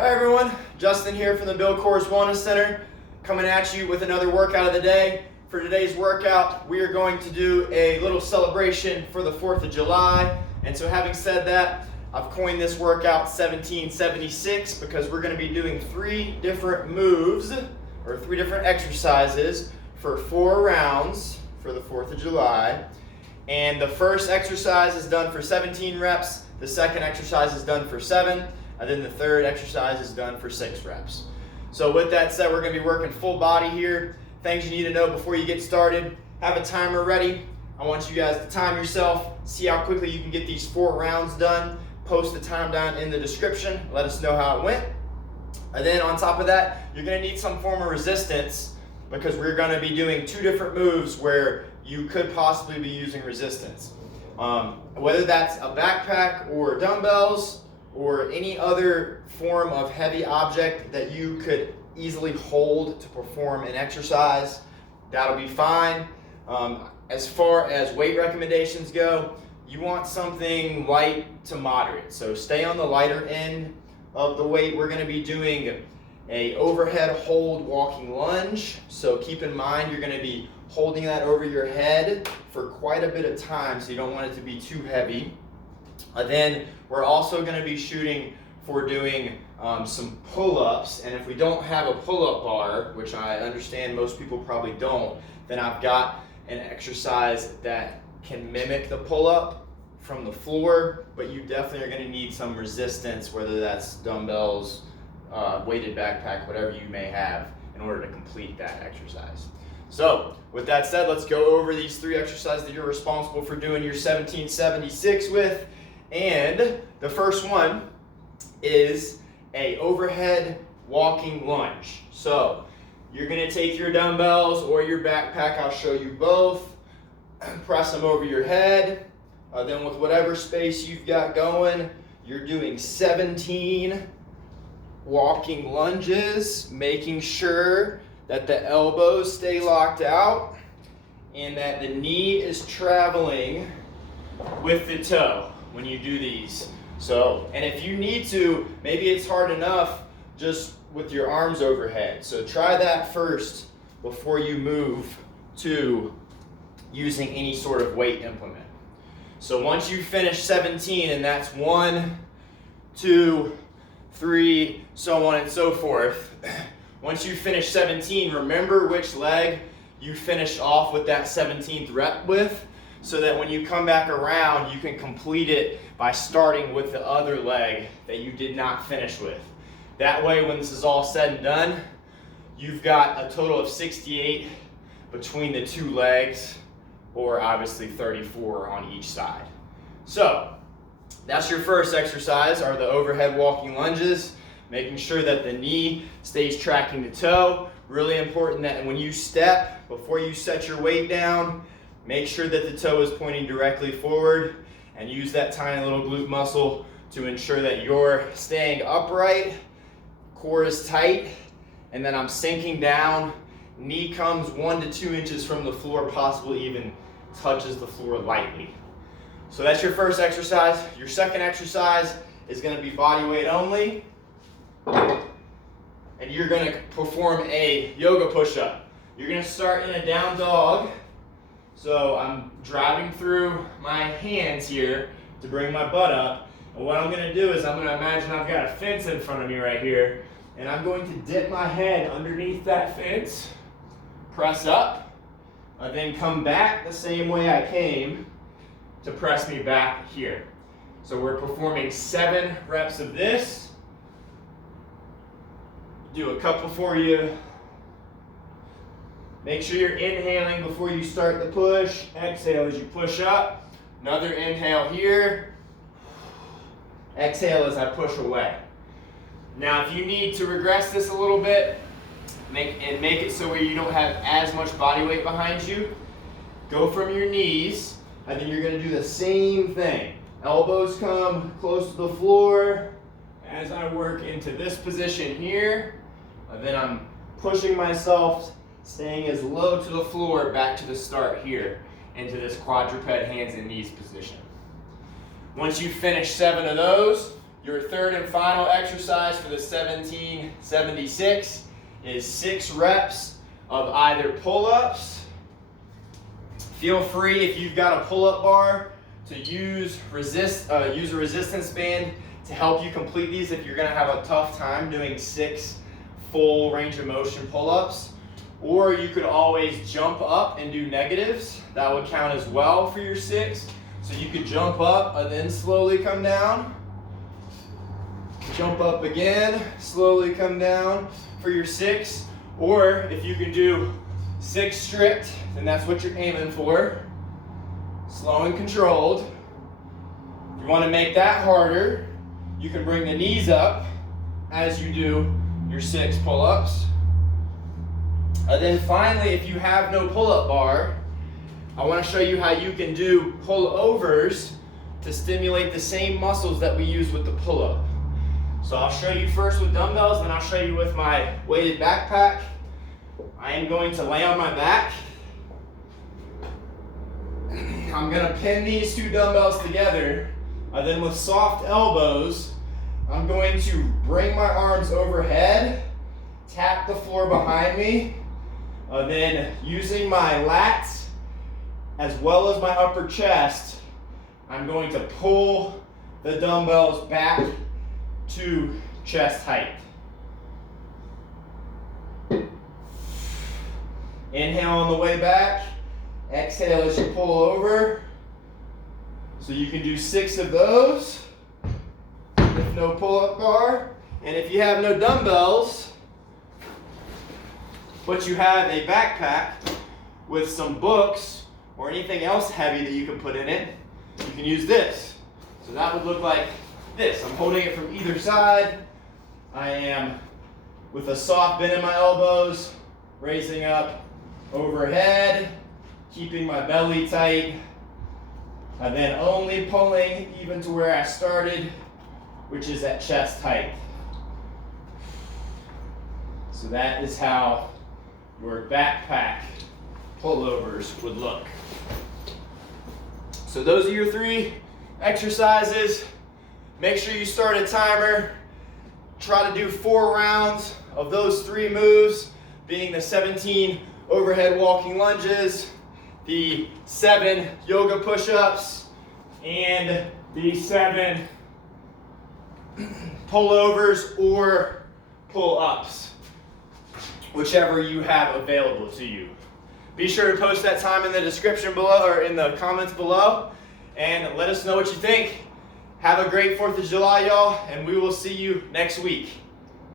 Hi everyone, Justin here from the Bill Coors Wellness Center, coming at you with another workout of the day. For today's workout, we are going to do a little celebration for the 4th of July. And so having said that, I've coined this workout 1776 because we're going to be doing 3 different moves, or 3 different exercises for 4 rounds for the 4th of July. And the first exercise is done for 17 reps, the second exercise is done for 7, and then the third exercise is done for 6 reps. So with that said, we're going to be working full body here. Things you need to know before you get started. Have a timer ready. I want you guys to time yourself, see how quickly you can get these 4 rounds done. Post the time down in the description. Let us know how it went. And then on top of that, you're going to need some form of resistance because we're going to be doing 2 different moves where you could possibly be using resistance. Whether that's a backpack or dumbbells or any other form of heavy object that you could easily hold to perform an exercise, that'll be fine. As far as weight recommendations go, you want something light to moderate. So stay on the lighter end of the weight. We're going to be doing a overhead hold walking lunge. So keep in mind you're going to be holding that over your head for quite a bit of time, so you don't want it to be too heavy. Then we're also going to be shooting for doing some pull-ups, and if we don't have a pull-up bar, which I understand most people probably don't, then I've got an exercise that can mimic the pull-up from the floor, but you definitely are going to need some resistance, whether that's dumbbells, weighted backpack, whatever you may have, in order to complete that exercise. So with that said, let's go over these 3 exercises that you're responsible for doing your 1776 with. And the first one is a overhead walking lunge. So you're going to take your dumbbells or your backpack, I'll show you both, press them over your head. Then with whatever space you've got going, you're doing 17 walking lunges, making sure that the elbows stay locked out and that the knee is traveling with the toe when you do these. So, and if you need to, maybe it's hard enough just with your arms overhead. So try that first before you move to using any sort of weight implement. So once you finish 17, and that's 1, 2, 3, so on and so forth. Once you finish 17, remember which leg you finished off with that 17th rep with, so that when you come back around, you can complete it by starting with the other leg that you did not finish with. That way, when this is all said and done, you've got a total of 68 between the 2 legs, or obviously 34 on each side. So that's your first exercise, are the overhead walking lunges, making sure that the knee stays tracking the toe. Really important that when you step, before you set your weight down, make sure that the toe is pointing directly forward and use that tiny little glute muscle to ensure that you're staying upright, core is tight, and then I'm sinking down. Knee comes 1 to 2 inches from the floor, possibly even touches the floor lightly. So that's your first exercise. Your second exercise is going to be body weight only. And you're going to perform a yoga push-up. You're going to start in a down dog. So I'm driving through my hands here to bring my butt up. And what I'm going to do is I'm going to imagine I've got a fence in front of me right here. And I'm going to dip my head underneath that fence, press up, and then come back the same way I came to press me back here. So we're performing 7 reps of this. Do a couple for you. Make sure you're inhaling before you start the push. Exhale as you push up. Another inhale here. Exhale as I push away. Now if you need to regress this a little bit, make it so where you don't have as much body weight behind you, go from your knees, and then you're going to do the same thing. Elbows come close to the floor as I work into this position here. And then I'm pushing myself, staying as low to the floor, back to the start here, into this quadruped hands and knees position. Once you finish 7 of those, Your third and final exercise for the 1776 is 6 reps of either pull-ups. Feel free, if you've got a pull-up bar, to use a resistance band to help you complete these if you're going to have a tough time doing 6 full range of motion pull-ups. Or you could always jump up and do negatives. That would count as well for your 6. So you could jump up and then slowly come down. Jump up again, slowly come down for your 6. Or if you can do 6 strict, then that's what you're aiming for. Slow and controlled. If you want to make that harder, you can bring the knees up as you do your 6 pull-ups. And then finally, if you have no pull-up bar, I want to show you how you can do pullovers to stimulate the same muscles that we use with the pull-up. So I'll show you first with dumbbells, then I'll show you with my weighted backpack. I am going to lay on my back. I'm going to pin these 2 dumbbells together, and then with soft elbows, I'm going to bring my arms overhead, tap the floor behind me, and then using my lats as well as my upper chest, I'm going to pull the dumbbells back to chest height. Inhale on the way back, exhale as you pull over. So you can do 6 of those with no pull-up bar. And if you have no dumbbells, but you have a backpack with some books or anything else heavy that you can put in it, you can use this. So that would look like this. I'm holding it from either side. I am with a soft bend in my elbows, raising up overhead, keeping my belly tight, and then only pulling even to where I started, which is at chest height. So that is how your backpack pullovers would look. So those are your 3 exercises. Make sure you start a timer. Try to do 4 rounds of those 3 moves, being the 17 overhead walking lunges, the 7 yoga push-ups, and the 7 pullovers or pull-ups, whichever you have available to you. Be sure to post that time in the description below or in the comments below, and let us know what you think. Have a great 4th of July, y'all, and we will see you next week.